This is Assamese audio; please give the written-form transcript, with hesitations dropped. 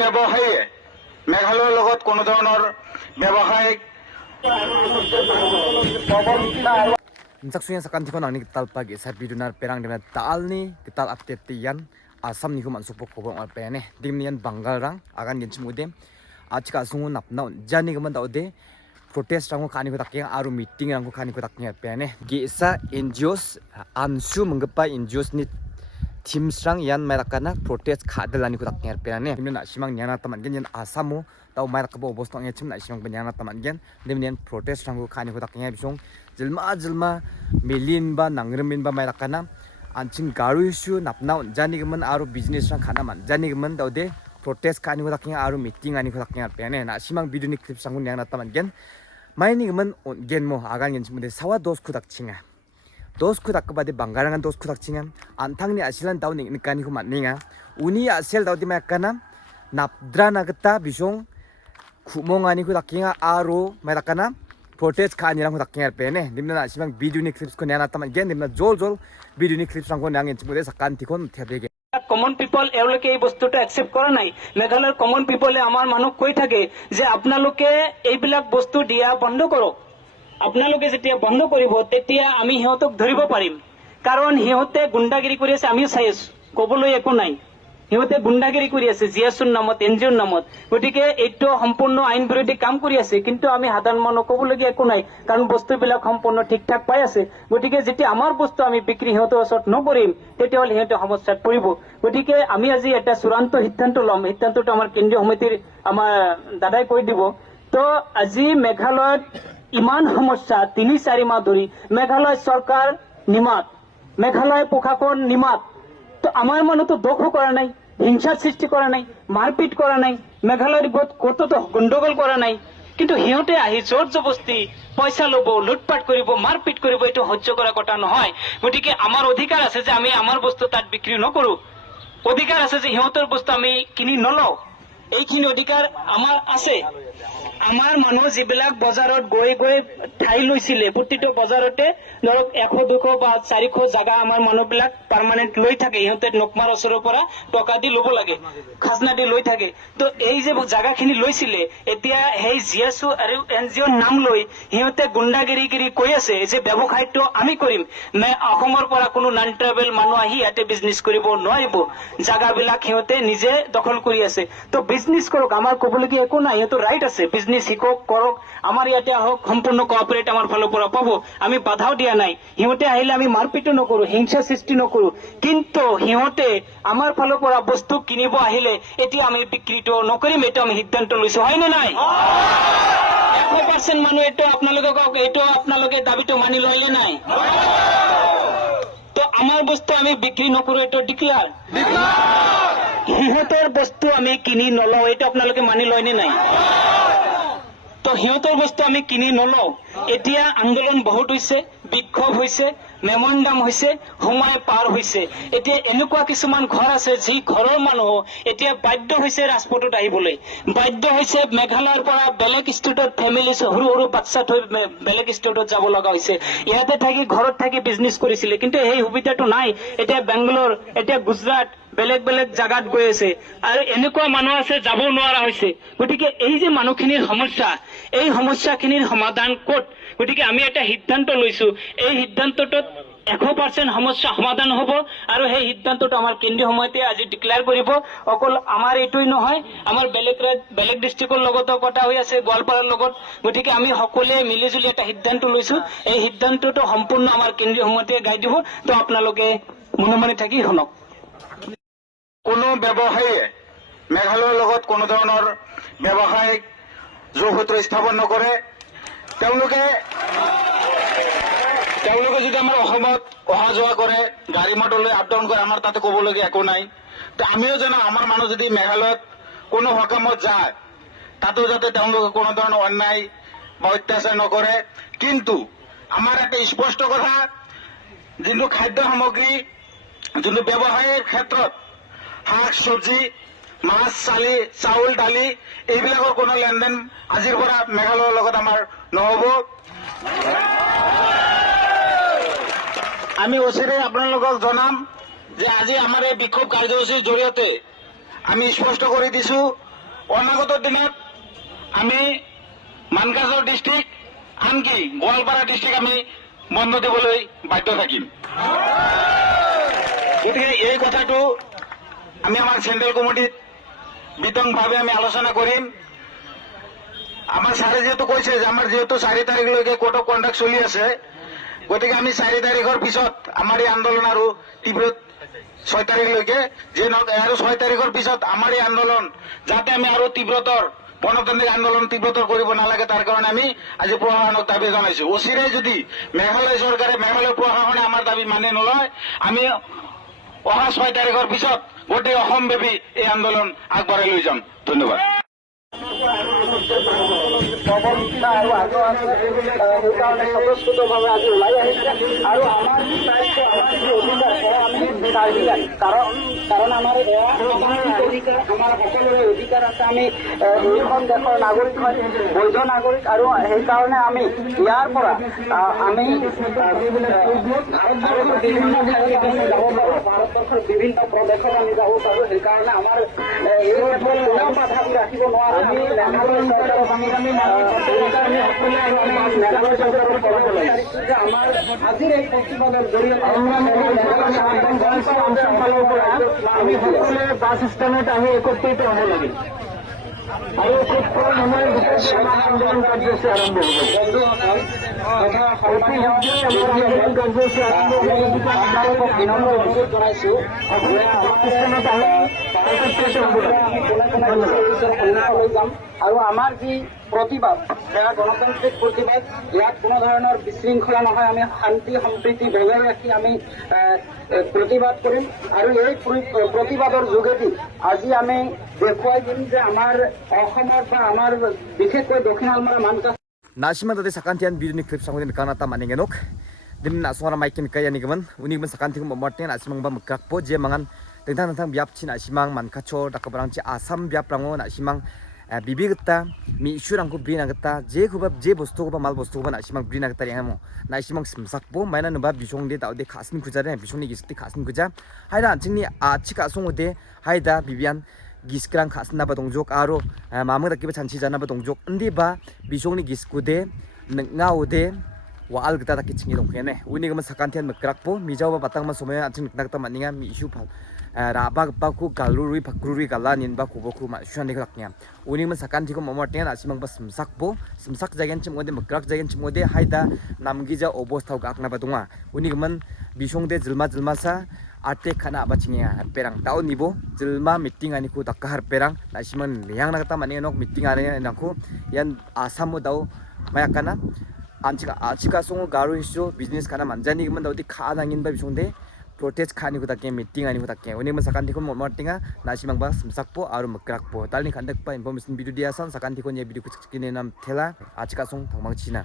ব্যৱসায়ীয়ে মেঘালয়ৰ লগত কোনো ধৰণৰ ব্যৱসায়িক Saksunya sakan tikon angni ketal pagi saat bidunar perang dengan tal ni ketal update tiyan asam ni kuman supok kubong alpene dim nian banggal rang akan gen semude achka sungun nap naun jani kuman daude protest rangu kani ko takya aru meeting rangu kani ko taknya pene gesa NGOs ansu menggepa NGOs ni tim serang yan merakana protest kadelani ko taknya pene dimna simang nyana taman gen yan asamu tau merak kebo bos tongnya cim na simang benyana taman gen dimnian protest rangu kani ko taknya bisong jelma million ba nangremin ba merakana anjing garu isu napna jani gemen aru business rang kana man jani gemen daude protest kani ko taknya aru meeting ani ko taknya pene na simang video ni clip sangun yang nataman gen maini gemen gen mo agan gen simude sawa dos ku takcinga dos ku tak bade bangarangan dos ku takcinga antangni asilan daun ni kani ko matninga uni asel daudi merakana napdrana geta bisong kumong ani ko takkinga aru merakana protest kanirang ko takkinga pene dimna simang video ni clips ko nyana taman gen dimna jol video ni clips rang ko nyang simude sakan tikon thebege common people এওঁলোকে এই বস্তুটো একসেপ্ট কৰা নাই মেঘালয়ৰ কমন পিপলে আমাৰ মানুহ কৈ থাকে যে আপোনালোকে এইবিলাক বস্তু দিয়া বন্ধ কৰক আপোনালোকে যেতিয়া বন্ধ কৰিব তেতিয়া আমি সিহঁতক ধৰিব পাৰিম কাৰণ সিহঁতে গুণ্ডাগিৰি কৰি আছে আমিও চাই আছো ক'বলৈ একো নাই সিহঁতে গুণ্ডাগিৰি কৰি আছে জিএছৰ নামত এনজিঅ'ৰ নামত গতিকে এইটো সম্পূৰ্ণ আইন বিৰোধী কাম কৰি আছে কিন্তু আমি সাধাৰণ মানুহ ক'বলগীয়া একো নাই কাৰণ বস্তুবিলাক সম্পূৰ্ণ ঠিক ঠাক পাই আছে গতিকে যেতিয়া আমাৰ বস্তু আমি বিক্ৰী সিহঁতৰ ওচৰত নকৰিম তেতিয়াহ'লে সিহঁতে সমস্যাত পৰিব গতিকে আমি আজি এটা চূড়ান্ত সিদ্ধান্ত ল'ম সিদ্ধান্তটো আমাৰ কেন্দ্ৰীয় সমিতিৰ আমাৰ দাদাই কৈ দিব তো আজি মেঘালয়ত ইমান সমস্যা ৩-৪ মাহ ধৰি মেঘালয় চৰকাৰ নিমাত মেঘালয় প্ৰশাসন নিমাত তো আমার মনে তো দোষ করা নাই হিংসার সৃষ্টি করা নাই মারপিট করা নাই মেঘালয়ের কত তো গন্ডগোল করা নাই কিন্তু সিহঁতে আহি জোর জবস্তি পয়সা লব লুটপাট কৰিব মাৰপিট কৰিব এইটো সহ্য কৰা কথা নহয় গতিকে আমাৰ অধিকাৰ আছে যে আমি আমাৰ বস্তু তাত বিক্ৰী নকৰো অধিকাৰ আছে যে সিহঁতৰ বস্তু আমি কিনি নলওঁ এইখিনি অধিকাৰ আমাৰ আছে আমাৰ মানুহ যিবিলাক বজাৰত গৈ ঠাই লৈছিলে প্ৰতিটো বজাৰতে ধৰক 100-200 বা 400 জাগা আমাৰ মানুহবিলাক পাৰ্মানেন্ট লৈ থাকে সিহঁতে নকমাৰ ওচৰৰ পৰা টকা দি ল'ব লাগে খাজনা দি লৈ থাকে তো এই যে জাগাখিনি লৈছিলে এতিয়া সেই জিএছও আৰু এনজিঅ'ৰ নাম লৈ সিহঁতে গুণ্ডাগিৰি কৈ আছে যে ব্যৱসায়টো আমি কৰিম অসমৰ পৰা কোনো নন ট্ৰাইবেল মানুহ আহি ইয়াতে বিজনেছ কৰিব নোৱাৰিব জাগাবিলাক সিহঁতে নিজে দখল কৰি আছে তো বিজনেছ কৰক আমাৰ ক'বলগীয়া একো নাই সিহঁতৰ ৰাইট আছে বিজনেছ শিকক কৰক আমাৰ ইয়াতে আহক সম্পূৰ্ণ কোঅপাৰেট আমাৰ ফালৰ পৰা পাব আমি বাধাও দিয়া নাই সিহঁতে আহিলে আমি মাৰপিটো নকৰো হিংসা সৃষ্টি নকৰো কিন্তু সিহঁতে আমাৰ ফালৰ পৰা বস্তু কিনিব আহিলে এতিয়া আমি বিক্ৰীটো নকৰিম এইটো আমি সিদ্ধান্ত লৈছো হয় নে নাই 100% মানুহ এইটো আপোনালোকে দাবীটো মানি লয়নে নাই তো আমাৰ বস্তু আমি বিক্ৰী নকৰো এইটো ডিক্লেয়াৰ সিহঁতৰ বস্তু আমি কিনি নলওঁ এইটো আপোনালোকে মানি লয়নে নাই তো সিহঁতৰ বস্তু আমি কিনি নলওঁ এতিয়া আন্দোলন বহুত হৈছে বিক্ষোভ হৈছে মেমণ্ডাম হৈছে সময় পাৰ হৈছে এতিয়া এনেকুৱা কিছুমান ঘৰ আছে যি ঘৰৰ মানুহ এতিয়া বাধ্য হৈছে ৰাজপথত আহিবলৈ বাধ্য হৈছে মেঘালয়ৰ পৰা বেলেগ ষ্টেটত ফেমিলি সৰু বাচ্চা থৈ বেলেগ ষ্টেটত যাব লগা হৈছে ইয়াতে থাকি ঘৰত থাকি বিজনেছ কৰিছিলে কিন্তু সেই সুবিধাটো নাই এতিয়া বেংগলোৰ এতিয়া গুজৰাট বেলেগ জাগাত গৈ আছে আৰু এনেকুৱা মানুহ আছে যাব নোৱাৰা হৈছে গতিকে এই যে মানুহখিনিৰ সমস্যা এই সমস্যাখিনিৰ সমাধান ক'ত গতিকে আমি এটা সিদ্ধান্ত লৈছো এই সিদ্ধান্তটোত 100% সমস্যা সমাধান হ'ব আৰু সেই সিদ্ধান্তটো আমাৰ কেন্দ্ৰীয় সমিতিয়ে আজি ডিক্লেয়াৰ কৰিব অকল আমাৰ এইটোই নহয় আমাৰ বেলেগ ডিষ্ট্ৰিক্টৰ লগতো কথা হৈ আছে গোৱালপাৰাৰ লগত গতিকে আমি সকলোৱে মিলিজুলি এটা সিদ্ধান্ত লৈছো এই সিদ্ধান্তটো সম্পূৰ্ণ আমাৰ কেন্দ্ৰীয় সমিতিয়ে গাই দিব তো আপোনালোকে মনে থাকি শুনক কোনো ব্যৱসায়ীয়ে মেঘালয়ৰ লগত কোনো ধৰণৰ ব্যৱসায়িক যোগসূত্ৰ স্থাপন নকৰে তেওঁলোকে যদি আমাৰ অসমত অহা যোৱা কৰে গাড়ী মটৰ লৈ আপ ডাউন কৰে আমাৰ তাতে ক'বলগীয়া একো নাই তো আমিও জানো আমাৰ মানুহ যদি মেঘালয়ত কোনো সকামত যায় তাতো যাতে তেওঁলোকে কোনো ধৰণৰ অন্যায় বা অত্যাচাৰ নকৰে কিন্তু আমাৰ এটা স্পষ্ট কথা যোনটো খাদ্য সামগ্ৰী যোনটো ব্যৱসায়ৰ ক্ষেত্ৰত শাক চব্জি মাছ চাউল দালি এইবিলাকৰ কোনো লেনদেন আজিৰ পৰা মেঘালয়ৰ লগত আমাৰ নহ'ব আমি ওচৰে আপোনালোকক জনাম যে আজি আমাৰ এই বিক্ষোভ কাৰ্যসূচীৰ জৰিয়তে আমি স্পষ্ট কৰে দিছো অনাগত দিনত আমি মানকাজৰ ডিস্ট্ৰিক্ট আনকি গোৱালপাৰা ডিস্ট্ৰিক্ট আমি বন্ধ দিবলৈ বাধ্য থাকিম গতিকে এই কথাটো আমি আমাৰ চেন্ট্ৰেল কমিটিত বিতংভাৱে আমি আলোচনা কৰিম আমাৰ ছাৰে যিহেতু কৈছে যে আমাৰ যেহেতু 4 তাৰিখলৈকে কোড অফ কণ্ডাক্ট চলি আছে গতিকে আমি 4 তাৰিখৰ পিছত আমাৰ এই আন্দোলন আৰু তীব্ৰ 6 তাৰিখলৈকে যে আৰু 6 তাৰিখৰ পিছত আমাৰ এই আন্দোলন যাতে আমি আৰু তীব্ৰতৰ গণতান্ত্ৰিক আন্দোলন তীব্ৰতৰ কৰিব নালাগে তাৰ কাৰণে আমি আজি প্ৰশাসনক দাবী জনাইছো অচিৰে যদি মেঘালয় চৰকাৰে মেঘালয় প্ৰশাসনে আমাৰ দাবী মানি নলয় আমি অহা 6 তাৰিখৰ পিছত গোটেই অসমব্যাপী এই আন্দোলন আগবঢ়াই লৈ যাম ধন্যবাদ প্ৰবলতা আৰু আগ্ৰহ আছে সেইকাৰণে স্বতঃস্ফূৰ্তভাৱে আজি ওলাই আহিছে আৰু আমাৰ যি দায়িত্ব আমাৰ যি অধিকাৰ সেয়া আমি বিচাৰি আনিম কাৰণ আমাৰ এয়া অধিকাৰ আমাৰ সকলোৰে অধিকাৰ আছে আমি এইখন দেশৰ নাগৰিক হয় বৈধ নাগৰিক আৰু সেইকাৰণে আমি ইয়াৰ পৰা আমি ভাৰতবৰ্ষৰ বিভিন্ন ঠাইত আমি যাব পাৰোঁ ভাৰতবৰ্ষৰ বিভিন্ন প্ৰদেশত আমি যাব পাৰোঁ সেইকাৰণে আমাৰ এই ক্ষেত্ৰত কোনেও বাধা ৰাখিব নোৱাৰে আমি মেঘালয় চৰকাৰক আমি মেঘালয় চৰকাৰক ক'ব লাগিছো যে আমাৰ আজিৰ এই প্ৰতিবাদৰ জৰিয়তে আমি সকলোৱে বাছ ষ্টেণ্ডত আহি একত্ৰিত হ'ব লাগে আৰু খুব কম সময়ৰ ভিতৰত আমাৰ আন্দোলন কাৰ্যসূচী আৰম্ভ হ'ব কাৰ্যসূচী আৰম্ভ আপোনালোকক বিনম্ৰ অনুৰোধ জনাইছো যে আমাৰ স্থানত আহি একত্ৰিত হ'ব লৈ যাম আৰু আমাৰ যি প্ৰতিবাদ সেয়া গণতান্ত্ৰিক প্ৰতিবাদ ইয়াত কোনো ধৰণৰ বিশৃংখলা নহয় আমি শান্তি সম্প্ৰীতি বজাই ৰাখি আমি প্ৰতিবাদ কৰিম আৰু এই প্ৰতিবাদৰ যোগেদি আজি আমি দেখুৱাই দিম যে আমাৰ অসমৰ বা আমাৰ বিশেষকৈ দক্ষিণ আলমাৰা মানকাছ Nasimang tadi sakantian video ni klip sangutin kanata maningenok. Dim na suara maikin kaya ni gaman. Unik men sakanti ko mamartin nasimang ba magkakpo je mangan tentang biap cina nasimang man kaco dakabarang ci asam biap rango nasimang bibi kita mi isurang ko brina kita je bostu ko mal bostu ko nasimang brina kita yang mo nasimang simsak po mainan nubab bisong de tau de kasin kujare bisong ni gisti kasin kuja. Haida cingni cika songo de haida bibian giskrang khasna ba dongjok aro mamang dakiba chanchi jana ba dongjok ndi ba bisongni giskude ngaude waal gita daki chingi dongkhene uni gama sakantian mekrakpo mijau ba batang ma somaya aching nakta maninga mi isu phal raba ba ku galurui phakruri gala nin ba kuboku ma shuan nik raknya uni gama sakanti ko momorten asimang ba simsak jagen chimode mekrak jagen chimode haida namgija obosthau gakna ba donga uni gama bisongde jilma sa arte khana bachinga perang tau nibo jelma meeting ani ku dakkahar perang nasimang liang nakata mani nok meeting ani nakku yan asamu dau mayakana achika songo garu hisu business kana manjani gman daudi kha nangin ba bisongde protest khani ku dakke meeting ani ku dakke oni masakan dikon mortinga nasimang ba simsakpo aru makrakpo talni khandak pa information video dia san sakan dikon ye video ku chikine nam thela achika song thangmang china